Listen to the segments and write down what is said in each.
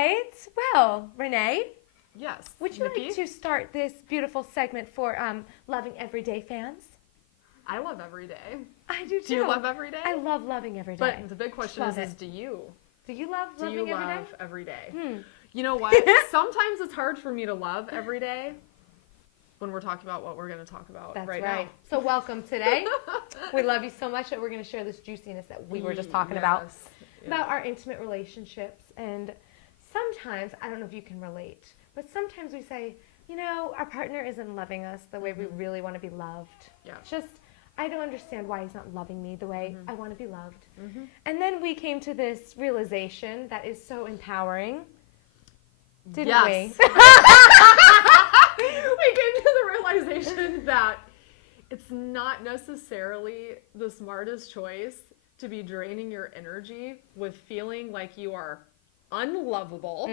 right. Well, Renee, Yes. would you Nikki? like to start this beautiful segment for Loving Everyday fans? I love every day. I do too. Do you love every day? I love loving every day. But the big question is do you? Do you love Do loving you every day? love every day? You know what? Sometimes it's hard for me to love every day when we're talking about what we're going to talk about That's right right. now. So welcome today. We love you so much that we're going to share this juiciness that we were just talking about our intimate relationships. And sometimes, I don't know if you can relate, but sometimes we say, you know, our partner isn't loving us the way we really want to be loved. Yeah. Just, I don't understand why he's not loving me the way I want to be loved. And then we came to this realization that is so empowering. Didn't we? We came to the realization that it's not necessarily the smartest choice to be draining your energy with feeling like you are unlovable.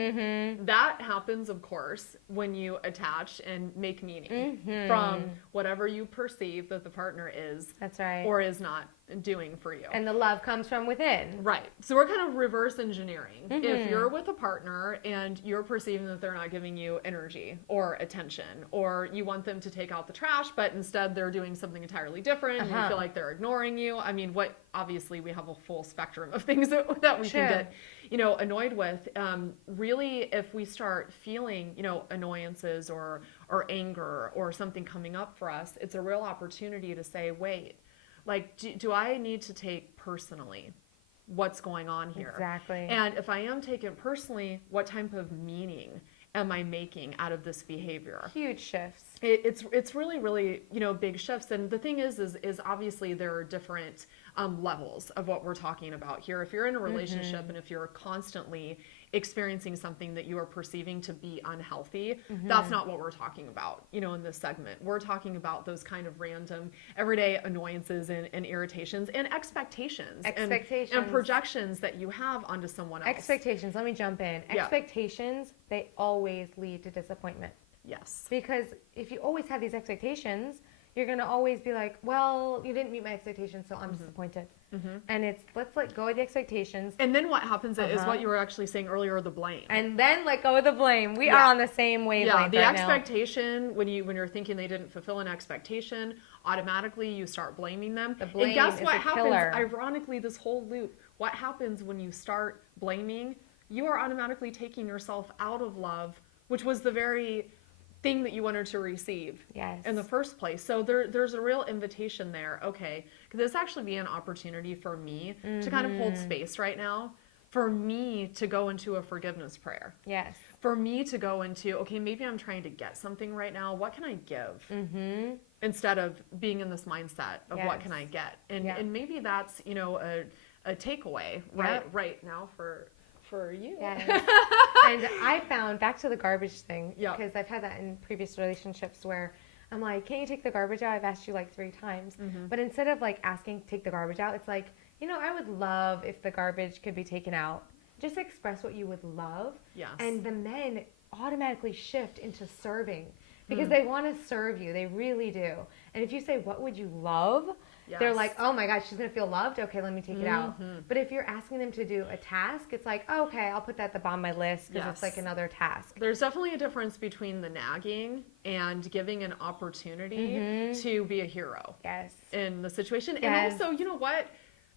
That happens, of course, when you attach and make meaning from whatever you perceive that the partner is That's right. or is not doing for you. And the love comes from within. Right. So we're kind of reverse engineering. If you're with a partner and you're perceiving that they're not giving you energy or attention, or you want them to take out the trash, but instead they're doing something entirely different, and you feel like they're ignoring you. I mean, obviously we have a full spectrum of things that we can get, annoyed with. Really, if we start feeling, annoyances or anger or something coming up for us, it's a real opportunity to say, wait, like, do I need to take personally what's going on here? Exactly. And if I am taking personally, what type of meaning am I making out of this behavior? Huge shifts. It's really, really, big shifts. And the thing is obviously there are different levels of what we're talking about here. If you're in a relationship and if you're constantly experiencing something that you are perceiving to be unhealthy, that's not what we're talking about, in this segment. We're talking about those kind of random everyday annoyances and irritations and expectations. And projections that you have onto someone else. Expectations. Let me jump in. Yeah. Expectations, they always lead to disappointment. Yes. Because if you always have these expectations, you're going to always be like, well, you didn't meet my expectations, so I'm disappointed. And it's, let's let go of the expectations. And then what happens is what you were actually saying earlier, the blame. And then let go of the blame. We are on the same wavelength the right expectation, when you're thinking they didn't fulfill an expectation, automatically you start blaming them. The blame and guess is what a happens? killer. Ironically, this whole loop, what happens when you start blaming? You are automatically taking yourself out of love, which was the very thing that you wanted to receive in the first place. So there's a real invitation there. Okay, could this actually be an opportunity for me to kind of hold space right now? For me to go into a forgiveness prayer. Yes. For me to go into, okay, maybe I'm trying to get something right now. What can I give? Instead of being in this mindset of what can I get? And maybe that's, a takeaway right now for you. Yes. And I found, back to the garbage thing, because I've had that in previous relationships where I'm like, can you take the garbage out? I've asked you like 3 times. But instead of like asking, take the garbage out, it's like, I would love if the garbage could be taken out. Just express what you would love. Yes. And the men automatically shift into serving because they want to serve you. They really do. And if you say, what would you love? They're like, oh my gosh, she's going to feel loved? Okay, let me take it out. But if you're asking them to do a task, it's like, oh, okay, I'll put that at the bottom of my list because it's like another task. There's definitely a difference between the nagging and giving an opportunity to be a hero in the situation. And also, you know what?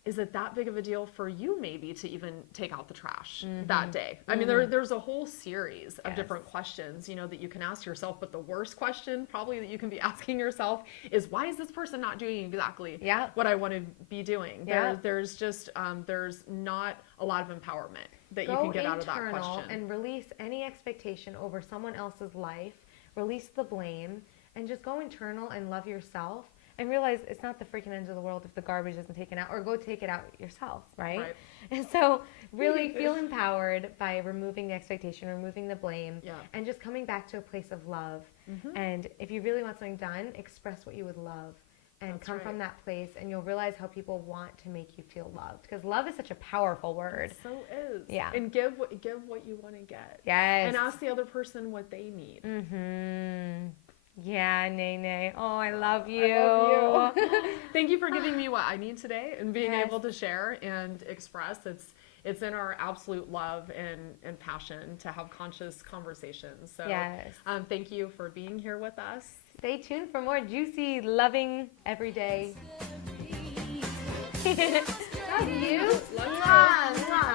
Is it that big of a deal for you maybe to even take out the trash that day? I mean, there's a whole series of different questions, that you can ask yourself. But the worst question probably that you can be asking yourself is, why is this person not doing exactly what I want to be doing? There's just, there's not a lot of empowerment that you can get out of that question. And release any expectation over someone else's life. Release the blame and just go internal and love yourself. And realize it's not the freaking end of the world if the garbage isn't taken out, or go take it out yourself, right? And so really feel empowered by removing the expectation, removing the blame, and just coming back to a place of love. And if you really want something done, express what you would love and come from that place, and you'll realize how people want to make you feel loved. Because love is such a powerful word. It so is. Yeah. And give what you want to get. Yes. And ask the other person what they need. Yeah, Nene. Oh, I love you. I love you. Thank you for giving me what I need today and being able to share and express. it's in our absolute love and passion to have conscious conversations. So Yes. thank you for being here with us. Stay tuned for more juicy, loving, everyday. Love you. Love you. Mwah, mwah.